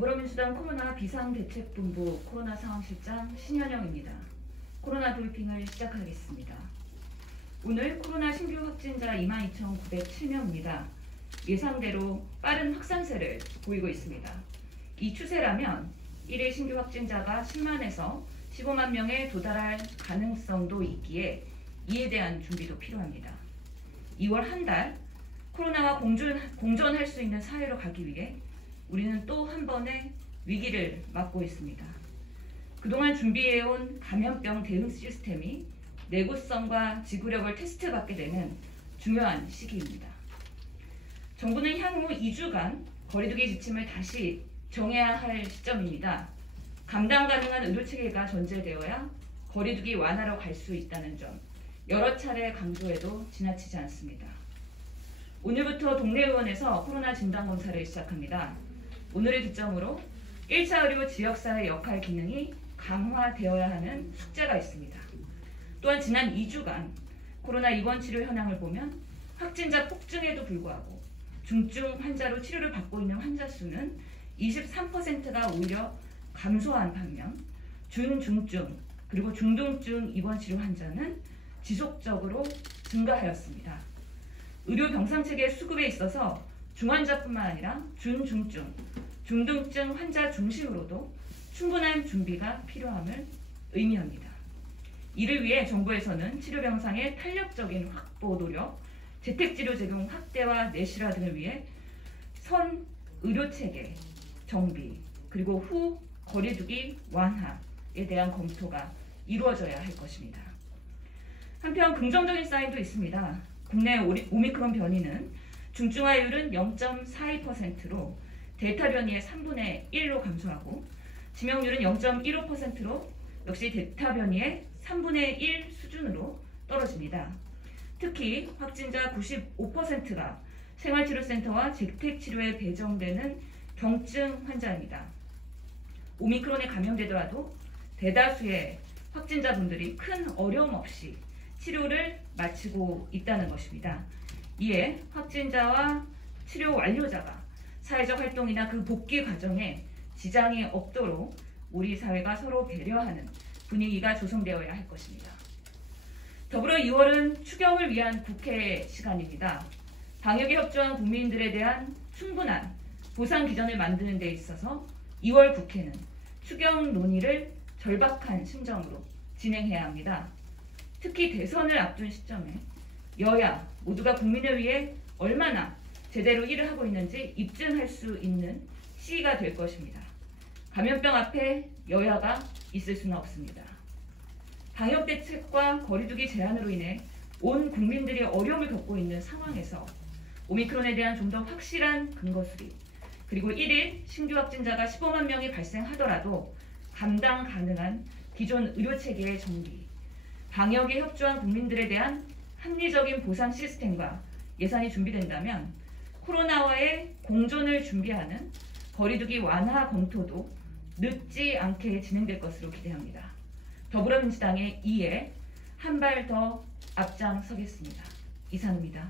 더불어민주당 코로나 비상대책본부 코로나 상황실장 신현영입니다. 코로나 브리핑을 시작하겠습니다. 오늘 코로나 신규 확진자 22,907명입니다. 예상대로 빠른 확산세를 보이고 있습니다. 이 추세라면 1일 신규 확진자가 10만에서 15만 명에 도달할 가능성도 있기에 이에 대한 준비도 필요합니다. 2월 한 달 코로나와 공존할 수 있는 사회로 가기 위해 우리는 또 한 번의 위기를 맞고 있습니다. 그동안 준비해온 감염병 대응 시스템이 내구성과 지구력을 테스트받게 되는 중요한 시기입니다. 정부는 향후 2주간 거리두기 지침을 다시 정해야 할 시점입니다. 감당 가능한 의료체계가 전제되어야 거리두기 완화로 갈 수 있다는 점 여러 차례 강조해도 지나치지 않습니다. 오늘부터 동네 의원에서 코로나 진단검사를 시작합니다. 오늘을 기점으로 1차 의료 지역사회 역할 기능이 강화되어야 하는 숙제가 있습니다. 또한 지난 2주간 코로나 입원 치료 현황을 보면 확진자 폭증에도 불구하고 중증 환자로 치료를 받고 있는 환자 수는 23%가 오히려 감소한 반면 준중증 그리고 중등증 입원 치료 환자는 지속적으로 증가하였습니다. 의료 병상 체계 수급에 있어서 중환자뿐만 아니라 준중증, 중등증 환자 중심으로도 충분한 준비가 필요함을 의미합니다. 이를 위해 정부에서는 치료 병상의 탄력적인 확보 노력, 재택치료 제공 확대와 내실화 등을 위해 선 의료체계 정비, 그리고 후 거리두기 완화에 대한 검토가 이루어져야 할 것입니다. 한편 긍정적인 사인도 있습니다. 국내 오미크론 변이는 중증화율은 0.42%로 델타 변이의 3분의 1로 감소하고 치명률은 0.15%로 역시 델타 변이의 3분의 1 수준으로 떨어집니다. 특히 확진자 95%가 생활치료센터와 재택치료에 배정되는 경증 환자입니다. 오미크론에 감염되더라도 대다수의 확진자분들이 큰 어려움 없이 치료를 마치고 있다는 것입니다. 이에 확진자와 치료 완료자가 사회적 활동이나 그 복귀 과정에 지장이 없도록 우리 사회가 서로 배려하는 분위기가 조성되어야 할 것입니다. 더불어 2월은 추경을 위한 국회 시간입니다. 방역에 협조한 국민들에 대한 충분한 보상 기전을 만드는 데 있어서 2월 국회는 추경 논의를 절박한 심정으로 진행해야 합니다. 특히 대선을 앞둔 시점에 여야 모두가 국민을 위해 얼마나 제대로 일을 하고 있는지 입증할 수 있는 시기가 될 것입니다. 감염병 앞에 여야가 있을 수는 없습니다. 방역 대책과 거리두기 제한으로 인해 온 국민들이 어려움을 겪고 있는 상황에서 오미크론에 대한 좀 더 확실한 근거 수립, 그리고 1일 신규 확진자가 15만 명이 발생하더라도 감당 가능한 기존 의료체계의 정비, 방역에 협조한 국민들에 대한 합리적인 보상 시스템과 예산이 준비된다면 코로나와의 공존을 준비하는 거리두기 완화 검토도 늦지 않게 진행될 것으로 기대합니다. 더불어민주당의 이에 한 발 더 앞장서겠습니다. 이상입니다.